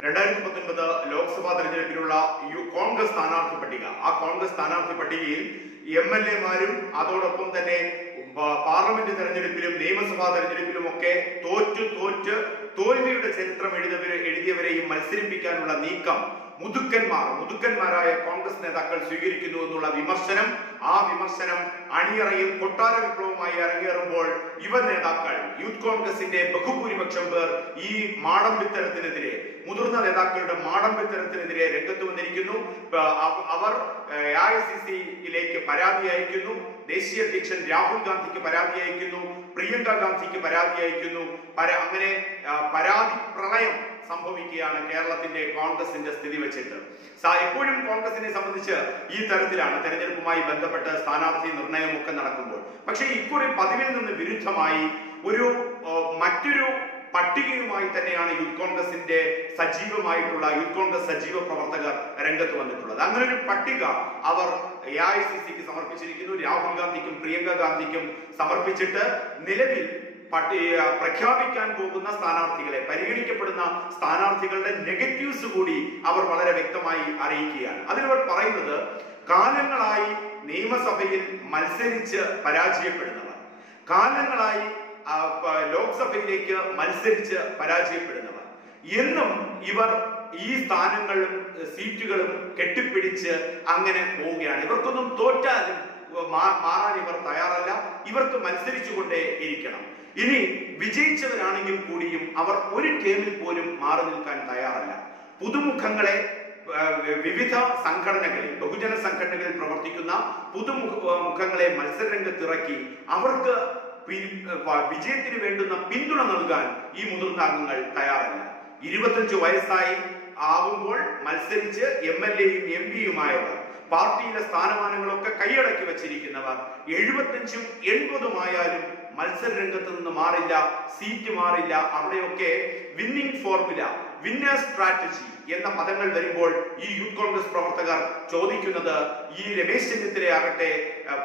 രണ്ടായിരത്തി പത്തൊൻപത് ലോക്സഭാ തെരഞ്ഞെടുപ്പിനുള്ള യു- കോൺഗ്രസ് സ്ഥാനാർത്ഥി പട്ടിക. ആ കോൺഗ്രസ് സ്ഥാനാർത്ഥി പട്ടികയിൽ എം എൽ എമാരും അതോടൊപ്പം തന്നെ പാർലമെന്റ് തെരഞ്ഞെടുപ്പിലും നിയമസഭാ തെരഞ്ഞെടുപ്പിലും ഒക്കെ തോറ്റു തോറ്റ് തോൽവിയുടെ ചരിത്രം എഴുതവരെ എഴുതിയവരെയും മത്സരിപ്പിക്കാനുള്ള നീക്കം മുതുക്കന്മാർ മുതുക്കന്മാരായ കോൺഗ്രസ് നേതാക്കൾ സ്വീകരിക്കുന്നു എന്നുള്ള വിമർശനം ആ വിമർശനം അണിയറയിൽ കൊട്ടാര വിപ്ലവമായി അരങ്ങേറുമ്പോൾ യുവ നേതാക്കൾ യൂത്ത് കോൺഗ്രസിന്റെ ബഹുഭൂരിപക്ഷം പേർ ഈ മാടമ്പിത്തരത്തിനെതിരെ മുതിർന്ന നേതാക്കളുടെ മാടമ്പിത്തരത്തിനെതിരെ രംഗത്ത് വന്നിരിക്കുന്നു. അവർ എ പരാതി അയക്കുന്നു. ദേശീയ അധ്യക്ഷൻ രാഹുൽ ഗാന്ധിക്ക് പരാതി അയക്കുന്നു. പ്രിയങ്ക ഗാന്ധിക്ക് പരാതി അയക്കുന്നു. അങ്ങനെ പരാതി പ്രളയം സംഭവിക്കുകയാണ് കേരളത്തിന്റെ കോൺഗ്രസിന്റെ സ്ഥിതി വെച്ചിട്ട്. എപ്പോഴും കോൺഗ്രസിനെ സംബന്ധിച്ച് ഈ തരത്തിലാണ് തെരഞ്ഞെടുപ്പുമായി ബന്ധപ്പെട്ട് സ്ഥാനാർത്ഥി നിർണയമൊക്കെ നടക്കുമ്പോൾ. പക്ഷേ ഇക്കുറി പതിവിൽ നിന്ന് വിരുദ്ധമായി ഒരു മറ്റൊരു പട്ടികയുമായി തന്നെയാണ് യൂത്ത് കോൺഗ്രസിന്റെ സജീവമായിട്ടുള്ള യൂത്ത് കോൺഗ്രസ് സജീവ പ്രവർത്തകർ രംഗത്ത് വന്നിട്ടുള്ളത്. അങ്ങനെ ഒരു പട്ടിക അവർ എ ഐ സി സിക്ക് സമർപ്പിച്ചിരിക്കുന്നു. രാഹുൽ ഗാന്ധിക്കും പ്രിയങ്ക ഗാന്ധിക്കും സമർപ്പിച്ചിട്ട് നിലവിൽ പട്ടി പ്രഖ്യാപിക്കാൻ പോകുന്ന സ്ഥാനാർത്ഥികളെ പരിഗണിക്കപ്പെടുന്ന സ്ഥാനാർത്ഥികളുടെ നെഗറ്റീവ്സ് കൂടി അവർ വളരെ വ്യക്തമായി അറിയിക്കുകയാണ്. അതിലവർ പറയുന്നത് കാലങ്ങളായി നിയമസഭയിൽ മത്സരിച്ച് പരാജയപ്പെടുന്നവർ കാലങ്ങളായി ലോക്സഭയിലേക്ക് മത്സരിച്ച് പരാജയപ്പെടുന്നവർ. എന്നും ഇവർ ഈ സ്ഥാനങ്ങളും സീറ്റുകളും കെട്ടിപ്പിടിച്ച് അങ്ങനെ പോവുകയാണ്. ഇവർക്കൊന്നും തോറ്റാലും മാറാൻ ഇവർ തയ്യാറല്ല. ഇവർക്ക് മത്സരിച്ചുകൊണ്ടേ ഇരിക്കണം. ഇനി വിജയിച്ചവരാണെങ്കിൽ കൂടിയും അവർ ഒരു ടീമിൽ പോലും മാറി നിൽക്കാൻ തയ്യാറല്ല. പുതുമുഖങ്ങളെ വിവിധ സംഘടനകളിൽ ബഹുജന സംഘടനകളിൽ പ്രവർത്തിക്കുന്ന പുതുമുഖ മുഖങ്ങളെ മത്സരരംഗത്തിറക്കി അവർക്ക് വിജയത്തിന് വേണ്ടുന്ന പിന്തുണ നൽകാൻ ഈ മുതിർന്ന അംഗങ്ങൾ തയ്യാറല്ല. ഇരുപത്തഞ്ചു വയസ്സായി ആവുമ്പോൾ മത്സരിച്ച് എം എൽ എയും എം പിയുമായവർ പാർട്ടിയിലെ സ്ഥാനമാനങ്ങളൊക്കെ കൈയടക്കി വച്ചിരിക്കുന്നവർ എഴുപത്തഞ്ചും എൺപതുമായാലും മത്സര രംഗത്ത് നിന്ന് മാറില്ല സീറ്റ് മാറില്ല. അവിടെയൊക്കെ വിന്നിംഗ് ഫോർമുല വിന്നേഴ്സ് സ്ട്രാറ്റജി എന്ന പദങ്ങൾ വരുമ്പോൾ ഈ യൂത്ത് കോൺഗ്രസ് പ്രവർത്തകർ ചോദിക്കുന്നത് ഈ രമേശ് ചെന്നിത്തല ആകട്ടെ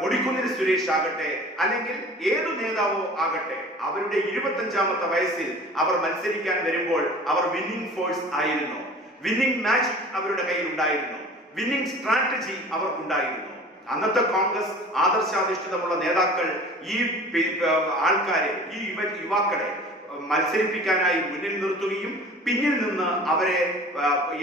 കൊടിക്കുന്നിൽ സുരേഷ് ആകട്ടെ അല്ലെങ്കിൽ ഏതു നേതാവോ ആകട്ടെ അവരുടെ ഇരുപത്തഞ്ചാമത്തെ വയസ്സിൽ അവർ മത്സരിക്കാൻ വരുമ്പോൾ അവർ വിന്നിംഗ് ഫോഴ്സ് ആയിരുന്നു. വിന്നിംഗ് മാജിക് അവരുടെ കയ്യിൽ ഉണ്ടായിരുന്നു വിന്നിംഗ് സ്ട്രാറ്റജി അവർക്കുണ്ടായിരുന്നു അന്നത്തെ കോൺഗ്രസ് ആദർശാധിഷ്ഠിതമുള്ള നേതാക്കൾ ഈ ആൾക്കാരെ ഈ യുവ യുവാക്കളെ മത്സരിപ്പിക്കാനായി മുന്നിൽ നിർത്തുകയും പിന്നിൽ നിന്ന് അവരെ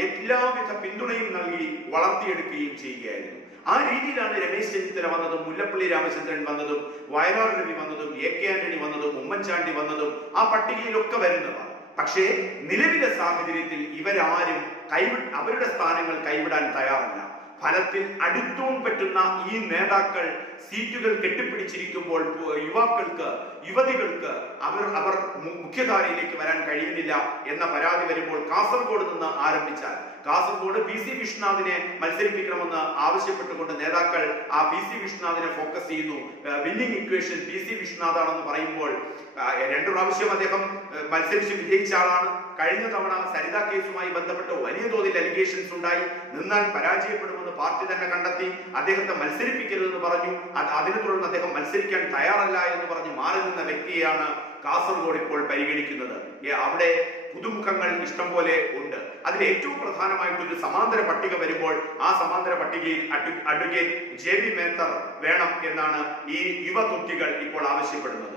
എല്ലാവിധ പിന്തുണയും നൽകി വളർത്തിയെടുക്കുകയും ചെയ്യുകയായിരുന്നു. ആ രീതിയിലാണ് രമേശ് ചെന്നിത്തല വന്നതും മുല്ലപ്പള്ളി രാമചന്ദ്രൻ വന്നതും വയനാട് രവി വന്നതും എ കെ ആന്റണി വന്നതും ഉമ്മൻചാണ്ടി വന്നതും ആ പട്ടികയിലൊക്കെ വരുന്നവർ. പക്ഷേ നിലവിലെ സാഹചര്യത്തിൽ ഇവരാരും കൈവി അവരുടെ സ്ഥാനങ്ങൾ കൈവിടാൻ തയ്യാറല്ല. ഫലത്തിൽ അടുത്തൂൺ പറ്റുന്ന ഈ നേതാക്കൾ സീറ്റുകൾ കെട്ടിപ്പിടിച്ചിരിക്കുമ്പോൾ യുവാക്കൾക്ക് യുവതികൾക്ക് അവർ അവർ മുഖ്യധാരയിലേക്ക് വരാൻ കഴിയുന്നില്ല എന്ന പരാതി വരുമ്പോൾ കാസർഗോഡ് നിന്ന് ആരംഭിച്ചാൽ കാസർഗോഡ് പി സി വിഷ്ണുനാഥിനെ മത്സരിപ്പിക്കണമെന്ന് ആവശ്യപ്പെട്ടുകൊണ്ട് നേതാക്കൾ ആ പി സി വിഷ്ണുനാഥിനെ ഫോക്കസ് ചെയ്യുന്നു. വിന്നിംഗ് ഇക്വേഷൻ പി സി വിഷ്ണുനാഥാണെന്ന് പറയുമ്പോൾ രണ്ടു പ്രാവശ്യം അദ്ദേഹം മത്സരിച്ച് വിജയിച്ച ആളാണ്. കഴിഞ്ഞ തവണ സരിതാ കേസുമായി ബന്ധപ്പെട്ട് വലിയ തോതിൽ അലിഗേഷൻസ് ഉണ്ടായി. നിന്നാൽ പരാജയപ്പെടുമെന്ന് പാർട്ടി തന്നെ കണ്ടെത്തി അദ്ദേഹത്തെ മത്സരിപ്പിക്കരുതെന്ന് പറഞ്ഞു. അത് അതിനെ തുടർന്ന് അദ്ദേഹം മത്സരിക്കാൻ തയ്യാറല്ല എന്ന് പറഞ്ഞ് മാറി നിന്ന വ്യക്തിയാണ് കാസർഗോഡ് ഇപ്പോൾ പരിഗണിക്കുന്നത്. അവിടെ പുതുമുഖങ്ങൾ ഇഷ്ടം പോലെ ഉണ്ട്. അതിൽ ഏറ്റവും പ്രധാനമായിട്ട് ഒരു സമാന്തര പട്ടിക വരുമ്പോൾ ആ സമാന്തര പട്ടികയിൽ അഡ്വക്കേറ്റ് ജെ വി മേത്തർ വേണം എന്നാണ് ഈ യുവ ഇപ്പോൾ ആവശ്യപ്പെടുന്നത്.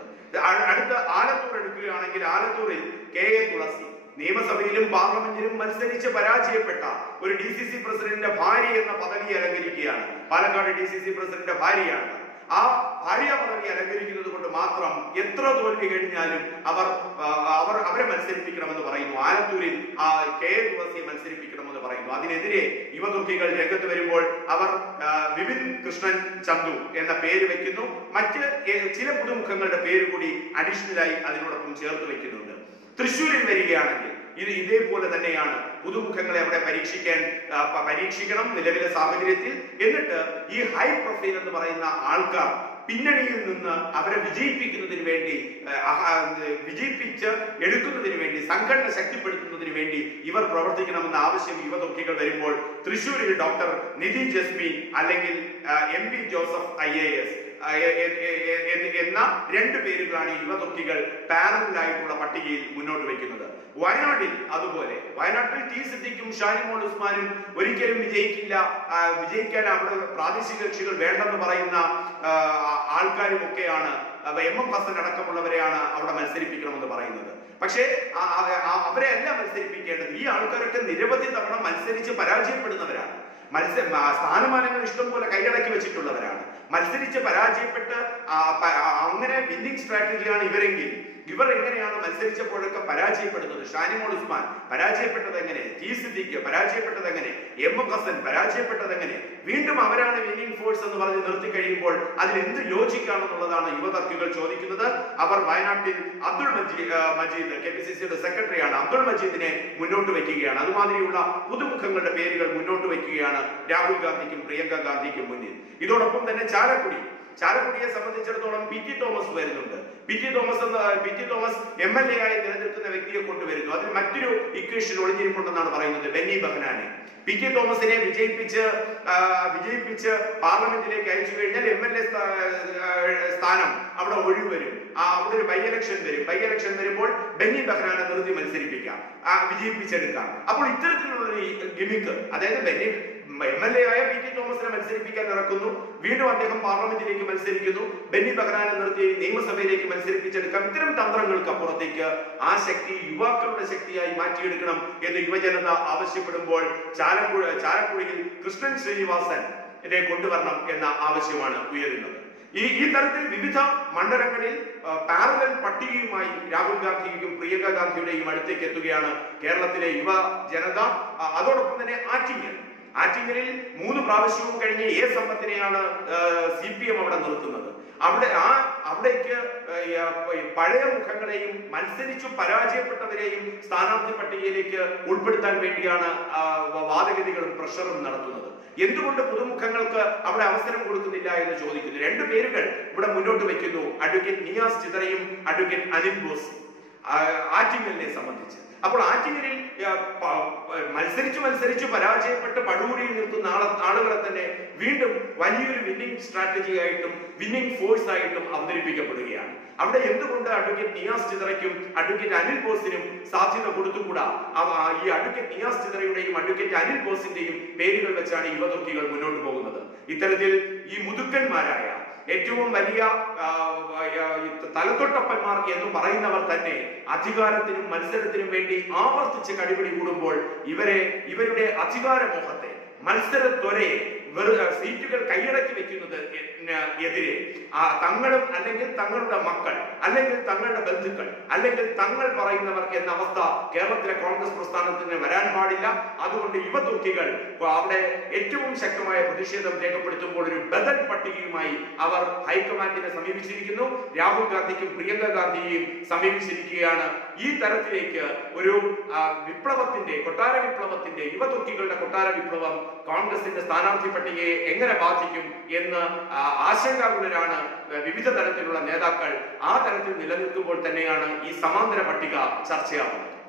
അടുത്ത ആലത്തൂർ എടുക്കുകയാണെങ്കിൽ ആലത്തൂരിൽ കെ എ തുളസി. നിയമസഭയിലും പാർലമെന്റിലും മത്സരിച്ച് പരാജയപ്പെട്ട ഒരു ഡി സി സി പ്രസിഡന്റിന്റെ ഭാര്യ എന്ന പദവി അലങ്കരിക്കുകയാണ്. പാലക്കാട് ഡി സി സി പ്രസിഡന്റിന്റെ ഭാര്യയാണ്. ആ ഭാര്യ പദവി അലങ്കരിക്കുന്നത് കൊണ്ട് മാത്രം എത്ര തോൽവി കഴിഞ്ഞാലും അവർ അവർ അവരെ മത്സരിപ്പിക്കണമെന്ന് പറയുന്നു. ആലത്തൂരിൽ ആ കെ തുളസിയെ മത്സരിപ്പിക്കണമെന്ന് പറയുന്നു. അതിനെതിരെ യുവതുർക്കികൾ രംഗത്ത് വരുമ്പോൾ അവർ വിപിൻ കൃഷ്ണൻ ചന്തു എന്ന പേര് വെക്കുന്നു. മറ്റ് ചില പുതുമുഖങ്ങളുടെ പേര് കൂടി അഡീഷണലായി അതിനോടൊപ്പം ചേർത്ത് വെക്കുന്നുണ്ട്. തൃശ്ശൂരിൽ വരികയാണെങ്കിൽ ഇത് ഇതേപോലെ തന്നെയാണ്. പുതുമുഖങ്ങളെ അവിടെ പരീക്ഷിക്കാൻ പരീക്ഷിക്കണം നിലവിലെ സാഹചര്യത്തിൽ. എന്നിട്ട് ഈ ഹൈ പ്രൊഫൈൽ എന്ന് പറയുന്ന ആൾക്കാർ പിന്നണിയിൽ നിന്ന് അവരെ വിജയിപ്പിക്കുന്നതിന് വേണ്ടി വിജയിപ്പിച്ച് എടുക്കുന്നതിന് വേണ്ടി സംഘടന ശക്തിപ്പെടുത്തുന്നതിന് വേണ്ടി ഇവർ പ്രവർത്തിക്കണമെന്ന ആവശ്യം യുവതൊക്കികൾ വരുമ്പോൾ തൃശ്ശൂരിൽ ഡോക്ടർ നിധി ജസ്മി അല്ലെങ്കിൽ M P Joseph I A S എന്ന രണ്ട് പേരുകളാണ് യുവതൊക്കികൾ പാരലായിട്ടുള്ള പട്ടികയിൽ മുന്നോട്ട് വെക്കുന്നത് വയനാട്ടിൽ അതുപോലെ. വയനാട്ടിൽ ടി സിദ്ദിഖും ഷാനിമോൾ ഉസ്മാനും ഒരിക്കലും വിജയിക്കില്ല വിജയിക്കാൻ അവിടെ പ്രാദേശിക കക്ഷികൾ വേണ്ടെന്ന് പറയുന്ന ആൾക്കാരും ഒക്കെയാണ് എം എം ഹസൻ അടക്കമുള്ളവരെയാണ് അവിടെ മത്സരിപ്പിക്കണമെന്ന് പറയുന്നത്. പക്ഷേ അവരെ അല്ല മത്സരിപ്പിക്കേണ്ടത്. ഈ ആൾക്കാരൊക്കെ നിരവധി തവണ മത്സരിച്ച് പരാജയപ്പെടുന്നവരാണ്. മത്സര ആ, സ്ഥാനമാനങ്ങൾ ഇഷ്ടം പോലെ കൈയടക്കി വെച്ചിട്ടുള്ളവരാണ്. മത്സരിച്ച് പരാജയപ്പെട്ട് അങ്ങനെ വിന്നിംഗ് സ്ട്രാറ്റജിയാണ് ഇവരെങ്കിൽ ഇവർ എങ്ങനെയാണ് മത്സരിച്ചപ്പോഴൊക്കെ പരാജയപ്പെടുന്നത്? ഷാനിമോൾ ഉസ്മാൻ പരാജയപ്പെട്ടത് എങ്ങനെ? ടി സിദ്ദിഖ് പരാജയപ്പെട്ടത് എങ്ങനെ? എം എം ഹസൻ പരാജയപ്പെട്ടത് എങ്ങനെ? വീണ്ടും അവരാണ് വിന്നിംഗ് ഫോഴ്സ് എന്ന് പറഞ്ഞ് നിർത്തി കഴിയുമ്പോൾ അതിൽ എന്ത് ലോജിക്കാണെന്നുള്ളതാണ് യുവതർക്കികൾ ചോദിക്കുന്നത്. അവർ വയനാട്ടിൽ Abdul Majeed Majeed K P C സിയുടെ സെക്രട്ടറിയാണ്. അബ്ദുൾ മജീദിനെ മുന്നോട്ട് വയ്ക്കുകയാണ്. അതുമാതിരിയുള്ള പുതുമുഖങ്ങളുടെ പേരുകൾ മുന്നോട്ട് വയ്ക്കുകയാണ് രാഹുൽ ഗാന്ധിക്കും പ്രിയങ്ക ഗാന്ധിക്കും മുന്നിൽ. ഇതോടൊപ്പം തന്നെ ചാലക്കുടി ചാലക്കുടിയെ സംബന്ധിച്ചിടത്തോളം പി ടി തോമസ് വരുന്നുണ്ട്. പി ടി തോമസ് എന്ന P T Thomas M L A ആയി നിലനിൽക്കുന്ന വ്യക്തിയെ കൊണ്ടുവരുന്നു. അതിൽ മറ്റൊരു ഇക്വേഷൻ ഒളിഞ്ഞിരിപ്പുണ്ടെന്നാണ് പറയുന്നത് ബെന്നി ബഹനാനെ. പി ടി തോമസിനെ വിജയിപ്പിച്ച് വിജയിപ്പിച്ച് പാർലമെന്റിലേക്ക് അയച്ചു കഴിഞ്ഞാൽ എം എൽ എ സ്ഥാനം അവിടെ ഒഴിവ് വരും ആ അവിടെ ഒരു ബൈ ഇലക്ഷൻ വരും. ബൈ ഇലക്ഷൻ വരുമ്പോൾ ബെന്നി ബഹ്റാനെ നിർത്തി മത്സരിപ്പിക്കാം. വിജയിപ്പിച്ചെടുക്കാം. അപ്പോൾ ഇത്തരത്തിലുള്ള ഒരു ഗിമിക്ക് അതായത് ബെന്നി എം എൽ എ ആയ പി ടി തോമസിനെ മത്സരിപ്പിക്കാൻ ഇറക്കുന്നു വീണ്ടും അദ്ദേഹം പാർലമെന്റിലേക്ക് മത്സരിക്കുന്നു. ബെന്നി ബഹ്റാനെ നിർത്തി നിയമസഭയിലേക്ക് മത്സരിപ്പിച്ചെടുക്കാം. ഇത്തരം തന്ത്രങ്ങൾക്ക് അപ്പുറത്തേക്ക് ആ ശക്തി യുവാക്കളുടെ ശക്തിയായി മാറ്റിയെടുക്കണം എന്ന് യുവജനത ആവശ്യപ്പെടുമ്പോൾ ചാലക്കുഴ ചാലക്കുഴയിൽ കൃഷ്ണൻ ശ്രീനിവാസൻ നെ കൊണ്ടുവരണം എന്ന ആവശ്യമാണ് ഉയരുന്നത്. ഈ ഈ തരത്തിൽ വിവിധ മണ്ഡലങ്ങളിൽ പാരലൽ പട്ടികയുമായി രാഹുൽ ഗാന്ധിയുടെയും പ്രിയങ്ക ഗാന്ധിയുടെയും അടുത്തേക്ക് എത്തുകയാണ് കേരളത്തിലെ യുവ ജനത. അതോടൊപ്പം തന്നെ ആറ്റിങ്ങൽ. ആറ്റിങ്ങലിൽ മൂന്ന് പ്രാവശ്യവും കഴിഞ്ഞ് എ സമ്പത്തിനെയാണ് സി പി എം അവിടെ നിർത്തുന്നത്. അവിടെ ആ അവിടേക്ക് പഴയ മുഖങ്ങളെയും മത്സരിച്ചു പരാജയപ്പെട്ടവരെയും സ്ഥാനാർത്ഥി പട്ടികയിലേക്ക് ഉൾപ്പെടുത്താൻ വേണ്ടിയാണ് വാദഗതികളും പ്രഷറും നടത്തുന്നത്. എന്തുകൊണ്ട് പുതുമുഖങ്ങൾക്ക് അവിടെ അവസരം കൊടുക്കുന്നില്ല എന്ന് ചോദിക്കുന്നു. രണ്ടു പേരുകൾ ഇവിടെ മുന്നോട്ട് വയ്ക്കുന്നു. അഡ്വക്കേറ്റ് നിയാസ് ചിതറയും അഡ്വക്കേറ്റ് അനിൽ ബോസ്. ആറ്റിങ്ങലിനെ സംബന്ധിച്ച്. അപ്പോൾ ആറ്റിങ്ങലിൽ മത്സരിച്ച് മത്സരിച്ച് പരാജയപ്പെട്ട് പടുകൂടിയിൽ നിൽക്കുന്ന ആളെ ആളുകളെ തന്നെ വീണ്ടും വലിയൊരു വിന്നിംഗ് സ്ട്രാറ്റജി ആയിട്ടും വിന്നിംഗ് ഫോഴ്സ് ആയിട്ടും അവതരിപ്പിക്കപ്പെടുകയാണ്. അവിടെ എന്തുകൊണ്ട് അഡ്വക്കേറ്റ് നിയാസ് ചിതറയ്ക്കും അഡ്വക്കേറ്റ് അനിൽ ബോസിനും സാധ്യത കൊടുത്തുകൂടാ? ഈ അഡ്വക്കേറ്റ് നിയാസ് ചിതറയുടെയും അഡ്വക്കേറ്റ് അനിൽ ബോസിന്റെയും പേരുകൾ വെച്ചാണ് യുവതുർക്കികൾ മുന്നോട്ട് പോകുന്നത്. ഇത്തരത്തിൽ ഈ മുതുക്കന്മാരായ ഏറ്റവും വലിയ തലത്തൊട്ടപ്പന്മാർ എന്ന് പറയുന്നവർ തന്നെ അധികാരത്തിനും മത്സരത്തിനും വേണ്ടി ആവർത്തിച്ച് കടിപിടി കൂടുമ്പോൾ ഇവരെ ഇവരുടെ അധികാരമോഹത്തെ മത്സരത്വരയെ സീറ്റുകൾ കൈയടക്കി വെക്കുന്നത് എതിരെ. ആ തങ്ങളും അല്ലെങ്കിൽ തങ്ങളുടെ മക്കൾ അല്ലെങ്കിൽ തങ്ങളുടെ ബന്ധുക്കൾ അല്ലെങ്കിൽ തങ്ങൾ പറയുന്നവർ എന്ന അവസ്ഥ കേരളത്തിലെ കോൺഗ്രസ് പ്രസ്ഥാനത്തിന് വരാൻ പാടില്ല. അതുകൊണ്ട് യുവതുർക്കികൾ അവിടെ ഏറ്റവും ശക്തമായ പ്രതിഷേധം രേഖപ്പെടുത്തുമ്പോൾ ഒരു ബദൽ പട്ടികയുമായി അവർ ഹൈക്കമാൻഡിനെ സമീപിച്ചിരിക്കുന്നു. രാഹുൽ ഗാന്ധിക്കും പ്രിയങ്ക ഗാന്ധിയെയും സമീപിച്ചിരിക്കുകയാണ്. ഈ തരത്തിലേക്ക് ഒരു വിപ്ലവത്തിന്റെ കൊട്ടാര വിപ്ലവത്തിന്റെ യുവതുർക്കികളുടെ കൊട്ടാര വിപ്ലവം കോൺഗ്രസിന്റെ സ്ഥാനാർത്ഥി പട്ടികയെ എങ്ങനെ ബാധിക്കും എന്ന് ആശങ്കാകുലരാണ് വിവിധ തരത്തിലുള്ള നേതാക്കൾ ആ തരത്തിൽ നിലനിൽക്കുമ്പോൾ തന്നെയാണ് ഈ സമാന്തര പട്ടിക ചർച്ചയാവുന്നത്.